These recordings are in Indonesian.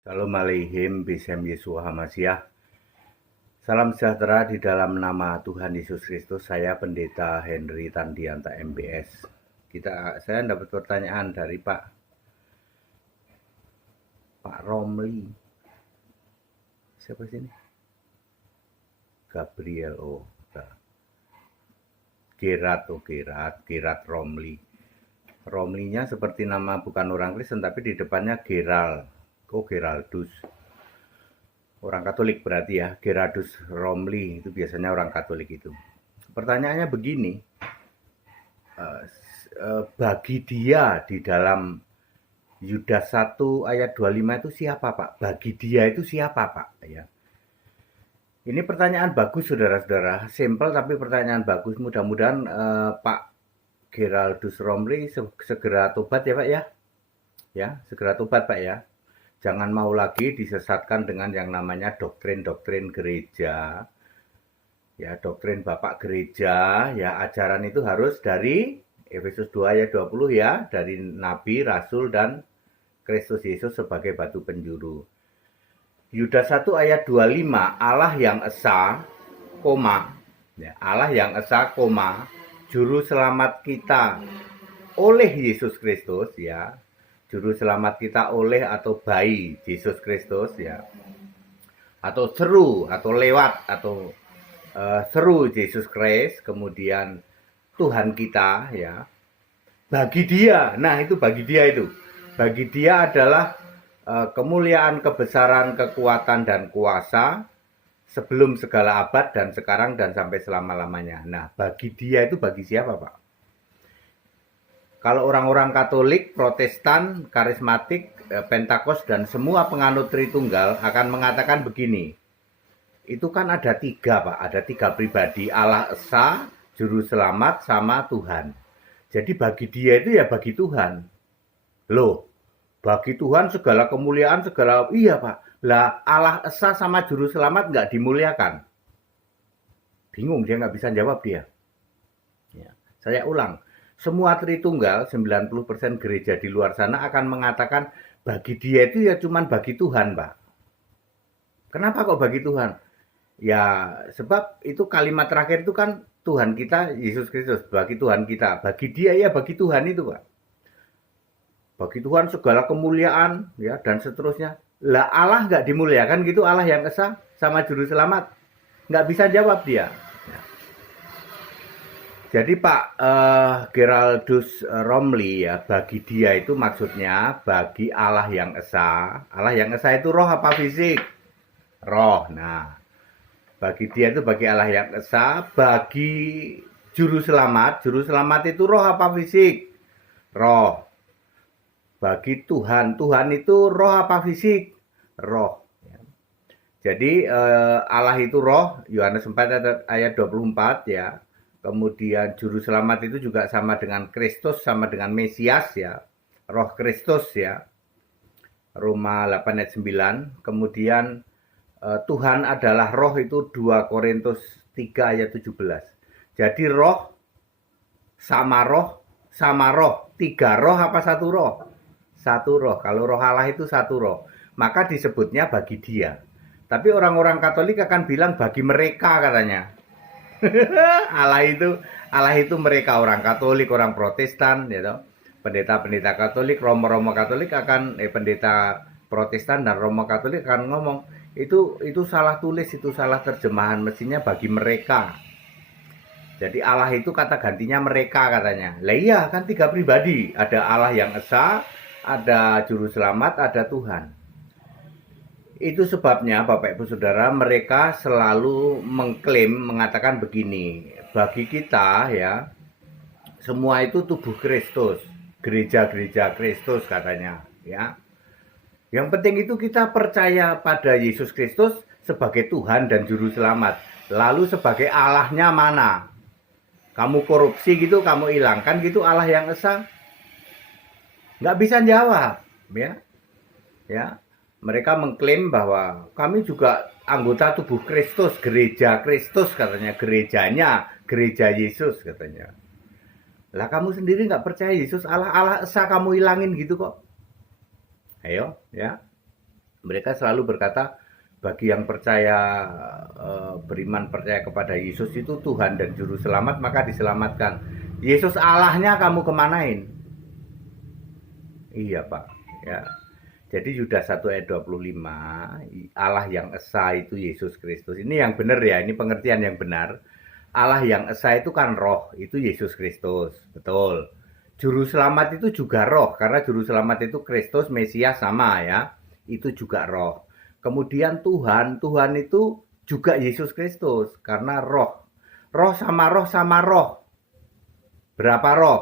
Shalom Aleihim, Bishem Yeshua HaMashiach. Salam sejahtera di dalam nama Tuhan Yesus Kristus. Saya Pendeta Henry Tandianta MBS. Saya dapat pertanyaan dari Pak Romli. Siapa sih ini? Gabriel. Gerard Romli. Romlinya seperti nama bukan orang Kristen, tapi di depannya Geraldus. Orang Katolik berarti ya, Gerardus Romli, itu biasanya orang Katolik itu. Pertanyaannya begini, bagi dia di dalam Yudas 1 ayat 25 itu siapa Pak? Bagi dia itu siapa Pak? Ya. Ini pertanyaan bagus saudara-saudara, simple tapi pertanyaan bagus. Mudah-mudahan Pak Geraldus Romli segera tobat ya Pak ya. Ya, segera tobat Pak ya. Jangan mau lagi disesatkan dengan yang namanya doktrin-doktrin gereja. Ya, doktrin Bapak gereja, ya ajaran itu harus dari Efesus 2 ayat 20 ya, dari Nabi, Rasul, dan Kristus Yesus sebagai batu penjuru. Yudas 1 ayat 25, Allah yang esa, koma, ya, Allah yang esa, koma, juru selamat kita oleh Yesus Kristus, ya, juru selamat kita oleh atau by Yesus Kristus, ya, atau seru, atau lewat, atau seru Yesus Kristus, kemudian Tuhan kita, ya, bagi dia, nah itu bagi dia itu, bagi dia adalah kemuliaan, kebesaran, kekuatan, dan kuasa sebelum segala abad dan sekarang dan sampai selama-lamanya. Nah, bagi dia itu bagi siapa Pak? Kalau orang-orang Katolik, Protestan, Karismatik, Pentakost, dan semua penganut Tritunggal akan mengatakan begini. Itu kan ada tiga Pak, ada tiga pribadi, Allah Esa, Juru Selamat, sama Tuhan. Jadi bagi dia itu ya bagi Tuhan. Loh, bagi Tuhan segala kemuliaan, segala, iya Pak. Lah Allah Esa sama Juru Selamat nggak dimuliakan. Bingung, dia nggak bisa jawab dia. Ya. Saya ulang. Semua Tritunggal, 90% gereja di luar sana akan mengatakan bagi dia itu ya cuman bagi Tuhan, Pak. Kenapa kok bagi Tuhan? Ya, sebab itu kalimat terakhir itu kan Tuhan kita, Yesus Kristus, bagi Tuhan kita. Bagi dia ya bagi Tuhan itu, Pak. Bagi Tuhan segala kemuliaan, ya, dan seterusnya. Lah Allah nggak dimuliakan gitu, Allah yang esa sama Juru Selamat. Nggak bisa jawab dia. Jadi Pak Geraldus Romli ya, bagi dia itu maksudnya bagi Allah yang esa. Allah yang esa itu roh apa fisik? Roh. Nah, bagi dia itu bagi Allah yang esa, bagi Juru Selamat itu roh apa fisik? Roh. Bagi Tuhan itu roh apa fisik? Roh. Jadi Allah itu roh, Yohanes 4 ayat 24 ya. Kemudian Juru Selamat itu juga sama dengan Kristus, sama dengan Mesias ya. Roh Kristus ya. Roma 8 ayat 9. Kemudian Tuhan adalah roh itu 2 Korintus 3 ayat 17. Jadi roh, sama roh. 3 roh apa satu roh? Satu roh. Kalau roh Allah itu satu roh. Maka disebutnya bagi dia. Tapi orang-orang Katolik akan bilang bagi mereka katanya. Allah itu mereka, orang Katolik, orang Protestan, gitu. Pendeta-pendeta Katolik, Romo-Romo Katolik akan pendeta Protestan dan Romo Katolik akan ngomong itu salah tulis, itu salah terjemahan, mestinya bagi mereka. Jadi Allah itu kata gantinya mereka katanya. Lah iya kan tiga pribadi, ada Allah yang esa, ada Juru Selamat, ada Tuhan. Itu sebabnya Bapak Ibu Saudara, mereka selalu mengklaim, mengatakan begini, bagi kita ya, semua itu tubuh Kristus, gereja-gereja Kristus katanya ya. Yang penting itu kita percaya pada Yesus Kristus sebagai Tuhan dan Juru Selamat. Lalu sebagai Allahnya mana? Kamu korupsi gitu, kamu hilangkan gitu Allah yang esa? Nggak bisa jawab ya. Ya. Mereka mengklaim bahwa kami juga anggota tubuh Kristus, gereja Kristus katanya, gerejanya, gereja Yesus katanya. Lah kamu sendiri nggak percaya Yesus Allah, Allah esa kamu hilangin gitu kok. Ayo ya. Mereka selalu berkata, bagi yang percaya, beriman percaya kepada Yesus itu Tuhan dan Juru Selamat, maka diselamatkan. Yesus Allahnya kamu kemanain? Iya Pak, ya. Jadi Yudas 1 ayat 25, Allah yang esa itu Yesus Kristus. Ini yang benar ya, ini pengertian yang benar. Allah yang esa itu kan roh, itu Yesus Kristus, betul. Juru selamat itu juga roh, karena juru selamat itu Kristus, Mesias sama ya, itu juga roh. Kemudian Tuhan, Tuhan itu juga Yesus Kristus, karena roh. Roh sama roh sama roh. Berapa roh?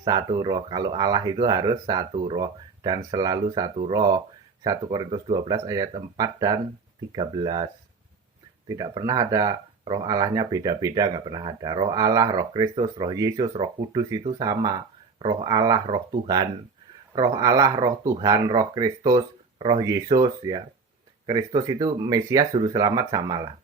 Satu roh. Kalau Allah itu harus satu roh dan selalu satu roh. 1 Korintus 12 ayat 4 dan 13. Tidak pernah ada roh Allahnya beda-beda, nggak pernah ada. Roh Allah, roh Kristus, roh Yesus, roh Kudus itu sama. Roh Allah, roh Tuhan. Roh Allah, roh Tuhan, roh Kristus, roh Yesus ya. Kristus itu Mesias juru selamat samalah.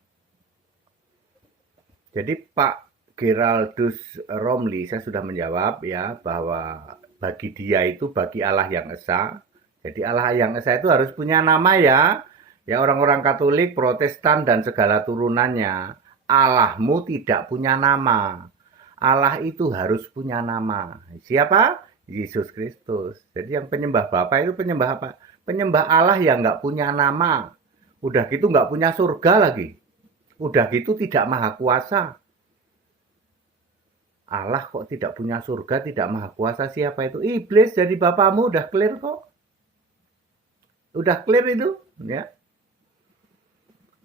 Jadi Pak Geraldus Romli, saya sudah menjawab ya bahwa bagi dia itu bagi Allah yang esa. Jadi Allah yang esa itu harus punya nama ya. Ya orang-orang Katolik, Protestan dan segala turunannya. Allahmu tidak punya nama. Allah itu harus punya nama. Siapa? Yesus Kristus. Jadi yang penyembah Bapa itu penyembah apa? Penyembah Allah yang nggak punya nama. Udah gitu nggak punya surga lagi. Udah gitu tidak maha kuasa. Allah kok tidak punya surga, tidak maha kuasa, siapa itu? Iblis jadi bapamu, udah clear kok. Udah clear itu, ya.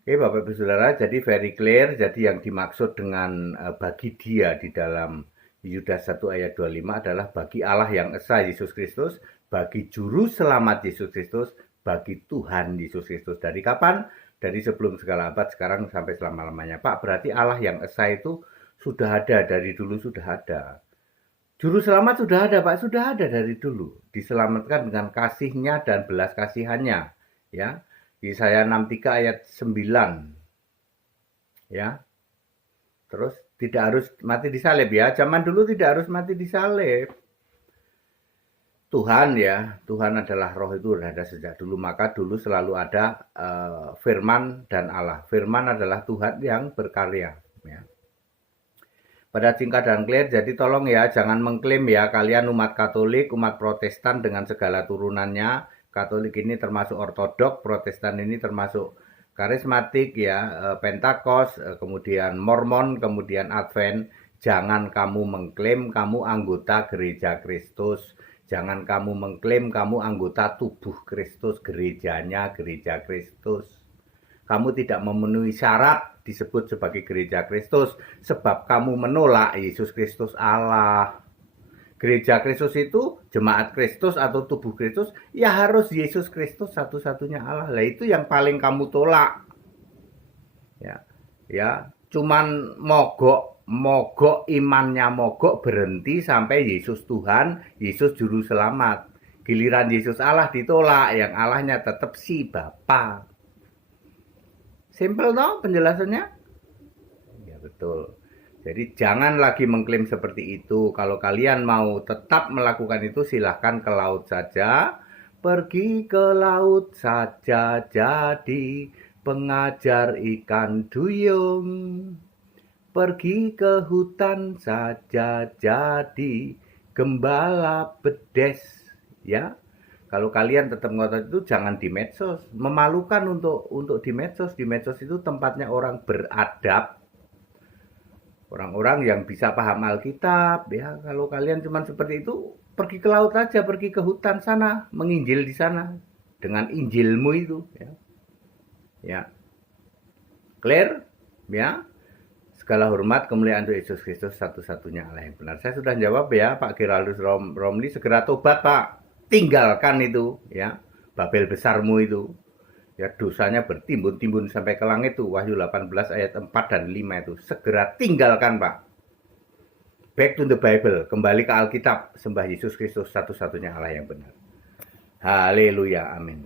Oke, Bapak Ibu Saudara, jadi very clear. Jadi yang dimaksud dengan bagi dia di dalam Yudas 1 ayat 25 adalah bagi Allah yang esa Yesus Kristus, bagi juru selamat Yesus Kristus, bagi Tuhan Yesus Kristus. Dari kapan? Dari sebelum segala abad, sekarang sampai selama-lamanya. Pak, berarti Allah yang esa itu sudah ada, dari dulu sudah ada. Juru selamat sudah ada Pak, sudah ada dari dulu. Diselamatkan dengan kasihnya dan belas kasihannya. Ya, Yesaya 63 ayat 9. Ya, terus tidak harus mati disalib ya. Zaman dulu tidak harus mati disalib. Tuhan ya, Tuhan adalah roh, itu sudah ada sejak dulu. Maka dulu selalu ada firman dan Allah. Firman adalah Tuhan yang berkarya. Ya. Pada singkat dan clear, jadi tolong ya jangan mengklaim ya kalian umat Katolik, umat Protestan dengan segala turunannya. Katolik ini termasuk Ortodok, Protestan ini termasuk karismatik ya, Pentakos, kemudian Mormon, kemudian Advent. Jangan kamu mengklaim kamu anggota gereja Kristus. Jangan kamu mengklaim kamu anggota tubuh Kristus, gerejanya gereja Kristus. Kamu tidak memenuhi syarat disebut sebagai gereja Kristus sebab kamu menolak Yesus Kristus Allah. Gereja Kristus itu jemaat Kristus atau tubuh Kristus, ya harus Yesus Kristus satu-satunya Allah. Lah itu yang paling kamu tolak. Ya. Ya, cuman mogok imannya mogok berhenti sampai Yesus Tuhan, Yesus juru selamat. Giliran Yesus Allah ditolak, yang Allahnya tetap si Bapa. Simple toh penjelasannya? Ya betul. Jadi jangan lagi mengklaim seperti itu. Kalau kalian mau tetap melakukan itu silahkan ke laut saja. Pergi ke laut saja jadi pengajar ikan duyung. Pergi ke hutan saja jadi gembala bedes. Ya, kalau kalian tetap ngotot itu jangan di medsos. Memalukan untuk di medsos. Di medsos itu tempatnya orang beradab. Orang-orang yang bisa paham Alkitab. Ya, kalau kalian cuma seperti itu, pergi ke laut aja, pergi ke hutan sana, menginjil di sana dengan injilmu itu. Ya, ya. Clear? Ya. Segala hormat kemuliaan untuk Yesus Kristus satu-satunya Allah yang benar. Saya sudah jawab ya, Pak Geraldus Romli, segera tobat Pak. Tinggalkan itu ya, Babel besarmu itu ya, dosanya bertimbun-timbun sampai ke langit itu, Wahyu 18 ayat 4 dan 5 itu, segera tinggalkan Pak. Back to the Bible, kembali ke Alkitab, sembah Yesus Kristus satu-satunya Allah yang benar. Haleluya, amin.